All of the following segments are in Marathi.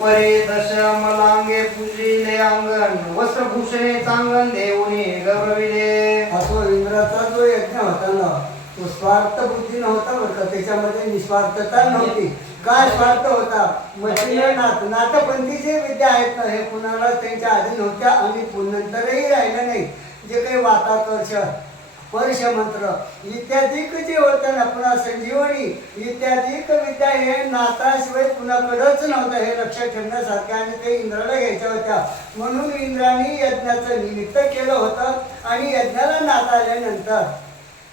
परे दश मलांगे पूजिले अंगण वस्त्रभूषणे चांगण देऊनी गौरविले. असो इंद्राचा जो यज्ञ होता ना तो स्वार्थ बुद्धी नव्हता बरं का त्याच्यामध्ये निस्वार्थता नव्हती. काय स्वार्थ होता? मच्छीने नात नाथपंथी जे विद्या आहेत ना हे कुणाला त्यांच्या आधी नव्हत्या आणि नंतरही राहिलं नाही. जे काही वाताकर्ष परश मंत्र. इत्यादिक जे होतं ना पुन्हा संजीवनी इत्यादिक विद्या हे नाताशिवाय कुणाकडंच नव्हतं हे लक्षात ठेवण्यासारखं आणि ते इंद्राला घ्यायच्या होत्या. म्हणून इंद्राने यज्ञाचं निमित्त केलं होतं आणि यज्ञाला नाता आल्यानंतर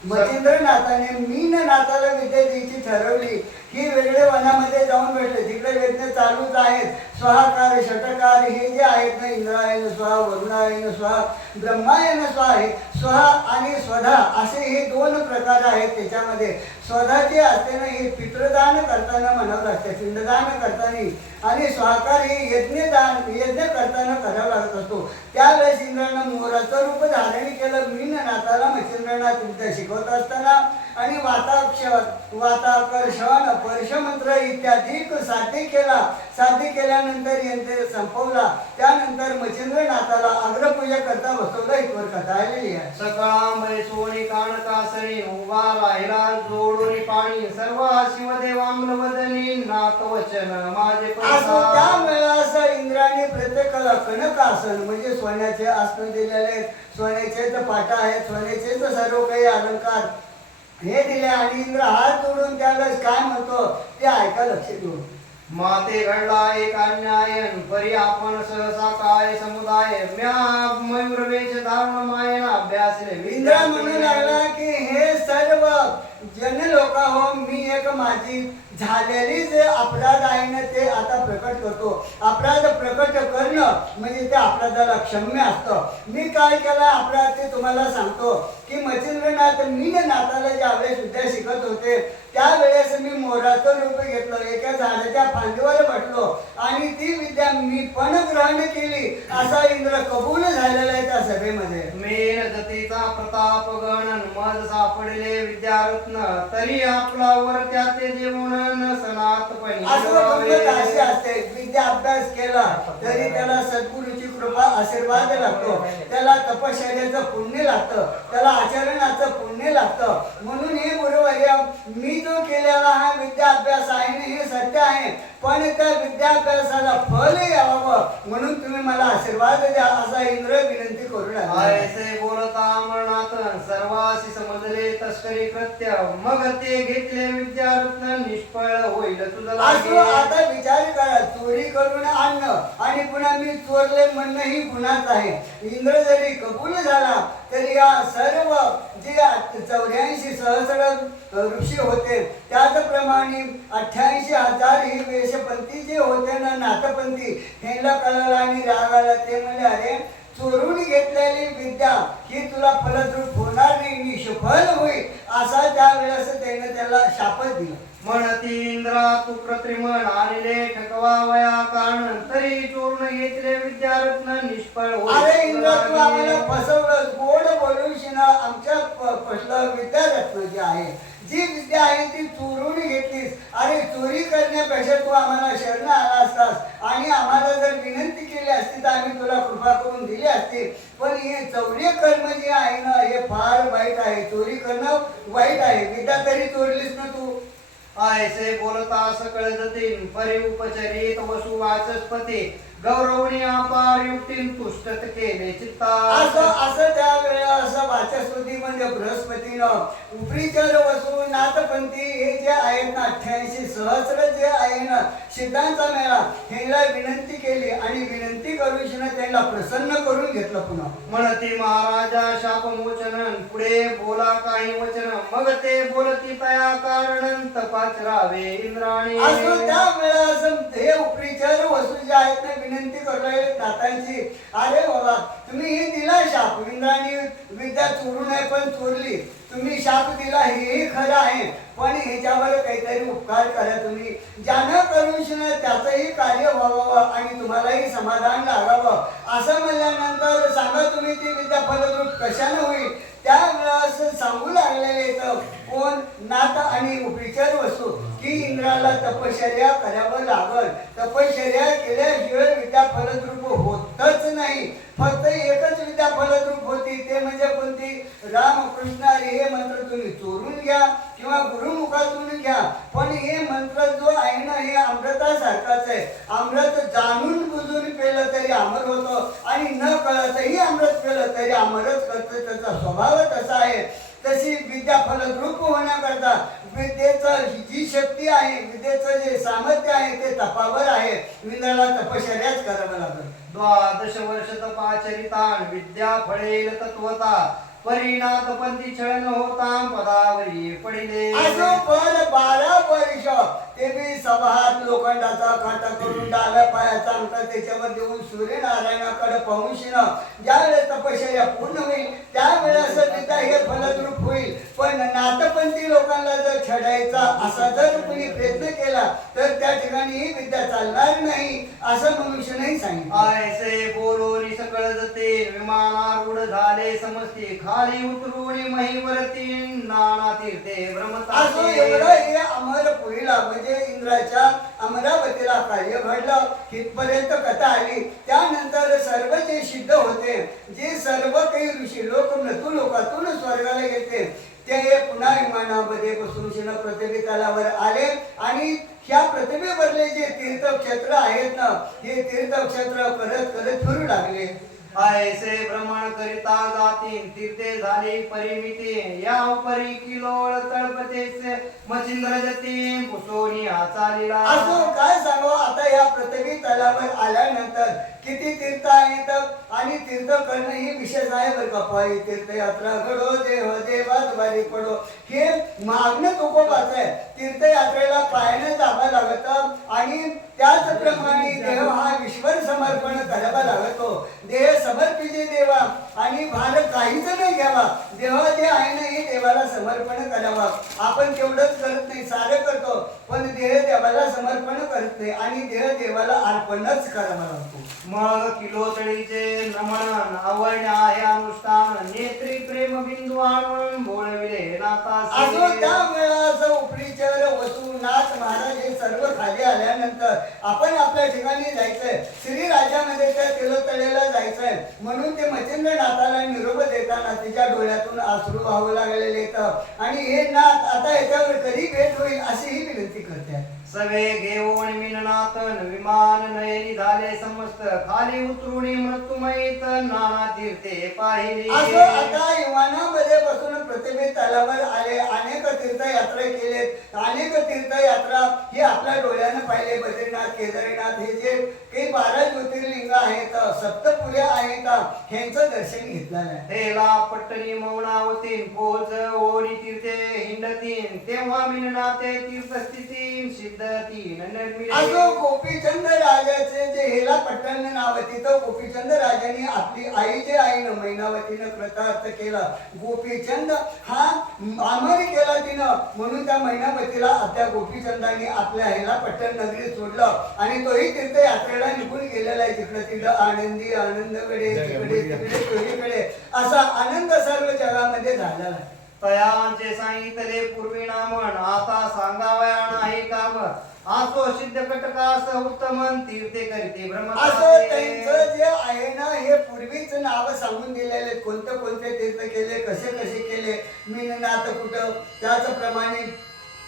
मच्छिंद्र नाथाने मीन नाथाला विद्या द्यायची ठरवली. ही वेगळे वनामध्ये जाऊन भेटले. तिकडे वेदने चालूच आहेत. स्वाहाकार षटकार हे जे आहेत ना इंद्रायण स्वाहा वरुणायन स्वाहा ब्रह्मायण स्वाहा हे स्वहा आणि स्वधा असे हे दोन प्रकार आहेत त्याच्यामध्ये. स्वतःचे जे हे पितृदान करताना म्हणावं लागते पिंडदान करताना. आणि स्वाकार हे यज्ञदान यज्ञ करताना करावं लागत असतो. त्यावेळेस इंद्रानं मोहराचं रूप धारण केलं मीन नाताला मच्छिंद्रांना तुमच्या शिकवत असताना. आणि वाताक्ष वाताकर्षण परशमंत्र इत्यादी साध्य केला. साध्य केल्यानंतर यंत्र संपवला. त्यानंतर मच्छिंद्रनाथाला अग्रपूजा करता बसवलं इथवर कथा आलेली आहे. सकाळ सोनी काणकासरी उभा राहिला जोडून पाणी सर्व शिवदेवाम्रवदनी नाथ वचन माझे असं इंद्राने प्रत्येकाला कनक आसन म्हणजे सोन्याचे आसन दिलेले आहेत. सोन्याचेच पाटा आहेत सोन्याचेच सर्व काही अलंकार हे दिले आणि इंद्र हात जोडून त्यावेळेस काय म्हणतो ते ऐका लक्ष देऊन माते घडला एक अन्यायन परी आपण सहसा काय समुदाय? म्या मयूर वेश धारण मायना अभ्यासले. इंद्रा म्हणू लागला की हे सर्व जन लोक हो मी एक माझी झालेली जे अपराध आहे ना ते आता प्रकट करतो. अपराध प्रकट करणं म्हणजे ते अपराधाला क्षम्य असतं. मी काय केला अपराध ते तुम्हाला सांगतो. की मच्छिंद्रनाथ मी नाताला ज्यावेळेस विद्या शिकत होते त्यावेळेस मी मोराचं रूप घेतलं एका झाडाच्या फांदीवर बसलो. आणि ती विद्या मी पण ग्रहण केली असा इंद्र कबूल झालेला आहे त्या सभेमध्ये. मेन जतीचा प्रताप गणन मज सापडले विद्यारत्न तरी आपला वर त्याचे जेवण सनातपणी असं गंमत अशी असते विद्या अभ्यास केला तरी त्याला सद्गुरूची कृपा आशीर्वाद लागतो. त्याला तपश्चर्याचं पुण्य लागतं त्याला आचरणाचं पुण्य लागतं. म्हणून हे गुरुवर्य मी जो केलेला हा विद्या अभ्यास आहे हे सत्य आहे? पण त्या विद्याभ्यासाला फल यावं म्हणून तुम्ही मला आशीर्वाद द्या असा इंद्र विनंती करू लागला बोलता अमरनाथ सर्वासी समजले तस्करी कृत्य. मग ते घेतले विद्यारत्न निष्फळ होईल तुझं. आता विचार करा चोरी करून आणणं आणि पुन्हा मी चोरले म्हणणं ही गुन्हाच आहे. इंद्र जरी कबूल झाला तरी या सर्व जे चौऱ्याऐंशी सहस्र ऋषी होते त्याचप्रमाणे अठ्ठ्याऐंशी हजार ही वेशपंथी जे होते ना नाथपंथी ह्याला कळाला आणि राग आला ते म्हणले अरे चोरून घेतलेली विद्या ही तुला फलद्रूप होणार नाही निष्फल होईल. असा त्यावेळेस त्याने त्याला शापच दिला. म्हणती इंद्रा तू कृत्रिमन आणले ठकवा वया कारण तरी चोरून घेतले विद्यारत्न निष्फळ अरे इंद्र तू आम्हाला. फसवलं गोड बोलून शिना आमच्या विद्यारत्न जे आहे. जी विद्या आहे ती चोरून घेतलीस. अरे चोरी करण्यापेक्षा तू आम्हाला शरण आला असतास. आणि आम्हाला जर विनंती केली असती तर आम्ही तुला कृपा करून दिली असती. पण हे चौर्य कर्म जे आहे ना हे फार वाईट आहे. चोरी करणं वाईट आहे. विद्या तरी चोरलीस ना तू. ऐसे बोलता सकळ जतीन परे उपचरित वसु वाचस्पती गौरवणी अपार युक्तीन तुष्टत केले चित्ता असं असं त्यावेळेला असं वाचस्पती म्हणजे बृहस्पतीनं उपरीचर वसू नाथपंथी हे जे आहेत ना अठ्ठ्याऐंशी सहस्र जे आहे ना सिद्धांचा मेळा ह्याला विनंती केली आणि विनंती करून त्यांना प्रसन्न करून घेतलं पुन्हा. म्हणती महाराजा शाप मोचन पुढे बोला काही वचन. मग ते बोलती तया कारण तपाच रावे इंद्राणी. असं त्यावेळेला असं हे उपरीचर वसू जे आहेत ना विनंती करतोय दातांची. अरे बाबा तुम्ही ही दिला शाप. इंद्राणी विद्या चोरू नये पण चोरली. तुम्ही शाप दिला हेही खरं आहे. पण ह्याच्यावर काहीतरी उपकार करा तुम्ही. ज्यानं करून त्याचंही कार्य व्हावं आणि तुम्हालाही समाधान लागावं. असं म्हणल्यानंतर सांगा तुम्ही ती विद्या फलद्रूप कशानं होईल? त्यावेळेस सांगू लागलेले इथं कोण नात आणि उपचार वस्तू की इंद्राला तपश्चर्या करावं लागल. तपश्चर्या केल्याशिवाय विद्या फलद्रूप होतच नाही. फक्त एकच विद्या फलद्रूप होती ते म्हणजे कोणती? राम कृष्ण हे मंत्र तुम्ही चोरून घ्या किंवा गुरुमुखातून घ्या. पण हे मंत्र जो आहे ना हे अमृतासारखाच आहे. अमृत जाणून बुजून पेलं तरी अमर होतं आणि न कळतही अमृत पेलं तरी अमरच करतं त्याचा स्वभाव तसा आहे. तशी विद्या फलद्रूप होण्याकरता विद्येचं जी शक्ती आहे विद्येचं जे सामर्थ्य आहे ते तपावर आहे. इंद्राला तपश्चर्याच करावं लागेल. द्वादश वर्ष तपाचरितान विद्या फळेल तत्वता परिणात पंथी छळ न होता पदावरी पडिले. असो पण बारा ते बी सभात लोखंडाचा काटा करून डाव्या पायाचा अंगठा त्याच्यावर देऊन सूर्यनारायणाकडे पाहून शिणं. ज्यावेळेस तपश्चर्या पूर्ण होईल त्यावेळेस विद्या हे फलद्रूप होईल. पण नातपंथी लोकांना जर छडायचा असा जर कुणी प्रयत्न केला तर त्या ठिकाणी ही विद्या चालणार नाही असं मनुष्य नाही सांगितलं. ऐसे विमानारूढ झाले समजते खाली उतरून महिवरती नाना तीर्थे असो एवढं भ्रमता हे अमरपुरीला म्हणजे इंद्राच्या अमरावतीला कार्य घडलं. तिथपर्यंत कथा आली. त्यानंतर सर्व जे सिद्ध होते जे सर्व काही ऋषी लोक मृत्यू लोकातून स्वर्गाला गेले ते पुन्हा विमानामध्ये बसून शिन पृथ्वी तलावर आले. आणि ह्या पृथ्वीवरले जे तीर्थक्षेत्र आहेत ना हे तीर्थक्षेत्र करत करत फिरू लागले. ऐसे भ्रमण करिता जातीन तीर्थे झाले परिमिती. या परी किलोळ तळपतेचे मचिंद्र जती कुसोनी आचारीला अजून काय सांगू आता या पृथ्वी तलावर आल्यानंतर किती तीर्थ आहेत? आणि तीर्थ करणं ही विशेष आहे बरं का पायी तीर्थयात्रा. घडो देव देवा देवाद्वारी पडो. हे मागणं तुकोबाच आहे. तीर्थयात्रेला पायानं जावं लागतं आणि त्याचप्रमाणे देव हा ईश्वर समर्पण करावा लागतो. देह समर्पित देवा. आणि भार काहीच नाही घ्यावा. देह जे आहे ना हे देवाला समर्पण करावा. आपण तेवढंच करत नाही सारं करतो पण देह देवाला समर्पण करत नाही आणि देह देवाला अर्पणच करावा लागतो. मग किलो तळीचे नमन आवडणे आहे अनुष्ठान नेत्री प्रेम बिंदू आणून बोलविले नाता असो त्या वेळाचं उपरीचर वसू नाथ महाराज हे सर्व खाली आल्यानंतर आपण आपल्या ठिकाणी जायचंय. श्री राज्यामध्ये त्या तिलोतळेला जायचंय. म्हणून ते नाताला निरोप देताना तिच्या डोळ्यातून आसरू वाहू लागलेले आणि हे नाथ आता याच्यावर कधी भेट होईल अशी ही विनंती करते. सवे घेऊन मिननाथन विमान नयनी झाले समस्त खाली उतरून मृत्युमयीत नाना तीर्थे पाहिले. असं आता विमानामध्ये बसून प्रतिमे तलावर आले अनेक तीर्थयात्रा केलेत. अनेक तीर्थयात्रा ही आपल्या डोळ्यानं पाहिले. बद्रीनाथ केदारनाथ हे जे काही बारा ज्योतिर्लिंग आहेत सप्तपुऱ्या आहेत ह्यांचं दर्शन घेतलेलं आहे हेला पट्टणी मौनावतीन पोच ओढी तीर्थे हिंडतीन. तेव्हा मिननाथे तीर्थस्थितीन सिद्धतीन निर्मिले असो गोपीचंद राजाचे जे हेला पट्टण नाव तिथं गोपीचंद राजाने आपली आई जे आई ना मैनावतीनं कृतार्थ केला. गोपीचंद हा अमर केला तिनं. म्हणून त्या मैनावतीला त्या गोपीचंदाने आपल्या हेला पट्टण नगरीत सोडलं. आणि तोही तीर्थयात्रेला निघून गेलेला आहे. तिकडं तिकडं आनंदी आनंदकडे तिकडे तिकडे तोहीकडे. असा आनंद सर्व जगामध्ये झालेला आहे. तयांचे सांगितले पूर्वी नामन आता सांगावया नाही काम. असो सिद्ध कटकास उत्तम तीर्थे करीते असं त्यांचं जे आहे ना हे पूर्वीच नाव सांगून दिलेले कोणते कोणते तीर्थ केले कसे कसे केले मीननाथ कुठं त्याचप्रमाणे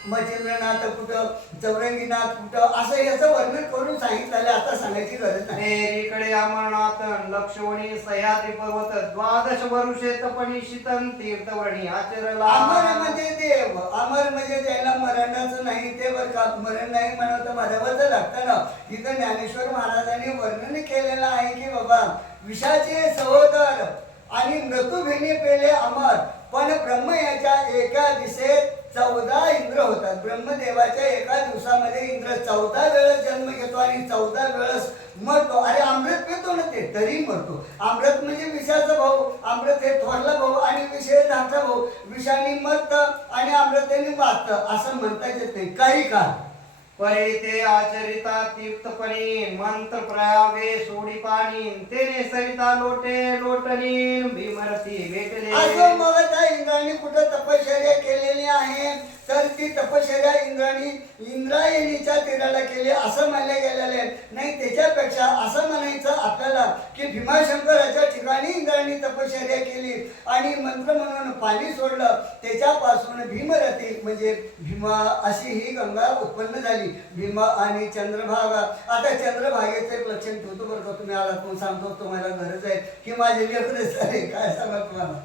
मच्छिंद्रनाथ कुठं चौरंगीनाथ कुठं असं याचं वर्णन करून सांगितलं आता सांगायची गरज नाही. नेरीकडे अमरनाथ लक्षवणी सह्याद्री पर्वत द्वादश वरुषे तपणी शीतन तीर्थवर्णी आचरला. अमर म्हणजे देव. अमर म्हणजे ज्याला मरणाचं नाही ते बरं का? मरण नाही म्हणत मरावंच लागतं ना? इथं ज्ञानेश्वर महाराजांनी वर्णन केलेलं आहे की बाबा विषाचे सहोदर आणि मृत्यूभिनी पेले अमर. पण ब्रह्म याच्या एका दिशेत चौदा इंद्र होतात. ब्रह्मदेवाच्या एका दिवसामध्ये इंद्र चौदा वेळेस जन्म घेतो आणि चौदा वेळेस मरतो. अरे अमृत पितो ना ते तरी मरतो. अमृत म्हणजे विषाचा भाऊ अमृत हे थोरला भाऊ आणि विष हे भाऊ. विषाने मरतं आणि अमृताने वाचतं असं म्हणता येत नाही काही काळ. परी ते आचरिता तीर्थपणी मंत्र प्रयावे सोडी पाणी तेने सरिता लोटे लोटणी भीमरती भेटले. भेटले मग त्या इंद्राणी कुठं तपश्चर्या केलेली आहे? तर ती तपश्चर्या इंद्राणी इंद्रायणीच्या तीराला केली असं मानले गेलेले. नाही त्याच्यापेक्षा असं म्हणायचं आपल्याला की भीमाशंकराच्या ठिकाणी इंद्राणी तपश्चर्या केली आणि मंत्र म्हणून पाणी सोडलं. त्याच्यापासून भीमरती म्हणजे भीमा अशी ही गंगा उत्पन्न झाली. भीमा आणि चंद्रभागा. आता चंद्रभागेचं एक लक्षण ठेवतो बरं का. तुम्ही आलात म्हणून सांगतो तुम्हाला गरज आहे की माझे लेकरच आहे काय सांगा तुम्हाला?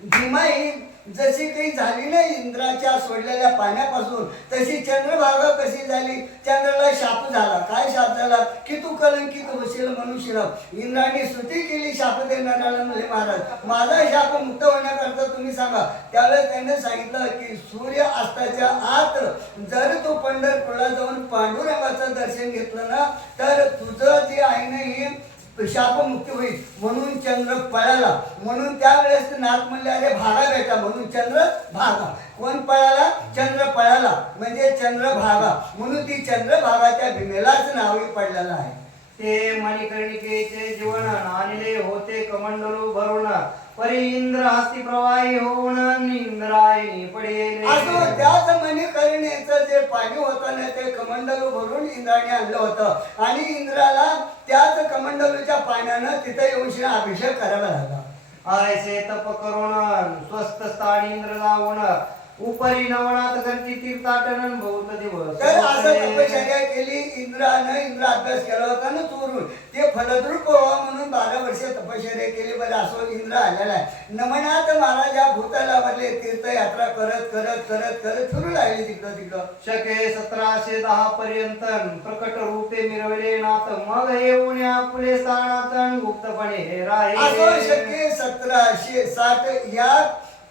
भीमा ही जशी काही झाली नाही इंद्राच्या सोडलेल्या पाण्यापासून तशी चंद्रभागा कशी झाली? चंद्राला शाप झाला. काय शाप झाला? की तू कलंकित होशील मनुष्य इंद्राने स्तुती केली शाप देणाऱ्याला म्हणजे महाराज. माझा शाप मुक्त होण्याकरता तुम्ही सांगा. त्यावेळेस त्यांनी सांगितलं की सूर्य अस्ताच्या आत जर तू पंढरपूरला जाऊन पांडुरंगाचं दर्शन घेतलं ना तर तुझं जे आहे ना हे शापमुक्ती होईल. म्हणून चंद्र पळाला. म्हणून त्यावेळेस नाथ म्हणले अरे भागा बेटा म्हणून चंद्र भागा. कोण पळाला? चंद्र पळाला. म्हणजे चंद्र भागा. म्हणून ती चंद्रभागाच्या भीमेलाच नावे पडलेलं आहे. ते मणिकर्णिकेचे जीवन आणले होते कमंडलू भरून परी इंद्र हस्ती प्रवाही होऊन इंद्रायणी पडेले. असं त्याच मणिकर्णीचं जे पाणी होतं ना ते कमंडलू भरून इंद्राने आणलं होतं. आणि इंद्राला कमंडलूच्या पाण्यानं तिथे येऊन श्री अभिषेक करावा लागला. आयसे तप करून स्वस्त स्थानी इंद्र लावून उपरी नवनाथ करती तीर्थाटन बहुत दिवस. तर असं तपश्चर्या केली? इंद्रानं इंद्र अभ्यास केला होता ना चोरून. ते फलद्रूप व्हावं म्हणून बारा वर्ष तपश्चर्या केली बरं असं इंद्र आलेला आहे नमनाथ महाराज या भूतलावरले तीर्थयात्रा करत करत करत करत फिरू लागले तिकडं तिकडं. शके सतराशे दहा पर्यंत प्रकट रूपे मिरवले नाथ. मग येऊन आपले स्थानातन गुप्तपणे असं राहिले शक्य सतराशे साठ या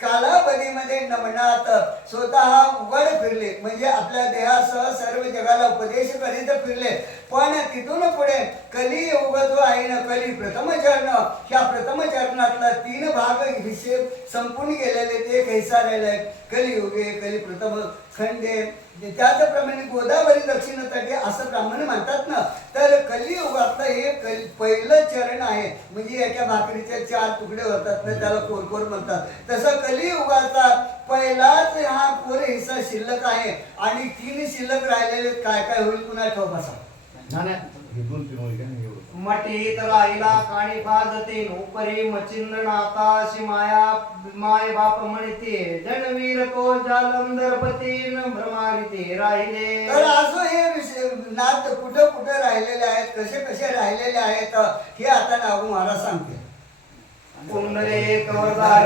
कालावधीमध्ये नमनात. स्वतः उघड फिरले. म्हणजे आपल्या देहासह सर्व जगाला उपदेश करीत फिरले. पण तिथून पुढे कली योग जो आहे ना कली. प्रथम चरण. ह्या प्रथम चरणातला तीन भाग हिशेब संपून गेलेले ते कैसा राहिले कलियुगे कली प्रथम खंडे त्याचप्रमाणे गोदावरी दक्षिण तटे असं ब्राह्मण म्हणतात ना तर कलियुगातलं हे कल पहिलं चरण आहे. म्हणजे एका भाकरीचे चार तुकडे होतात ना त्याला कोरकोर म्हणतात. तसं कलियुगाचा पहिलाच हा कोर हिस्सा शिल्लक आहे. आणि तीन शिल्लक राहिलेले काय काय होईल पुन्हा ठोक असा एवढं? मटीत राहिला काणी बाजते उपरी मचिंद्र नाताशी माया माय बाप म्हणते जनवीर तो जालंधरपती भ्रमारिते राहिले. तर असं हे विषय नाथ कुठं कुठं राहिलेले आहेत कसे कसे राहिलेले आहेत हे आता नागू महाराज सांगते कुंडले कवरदार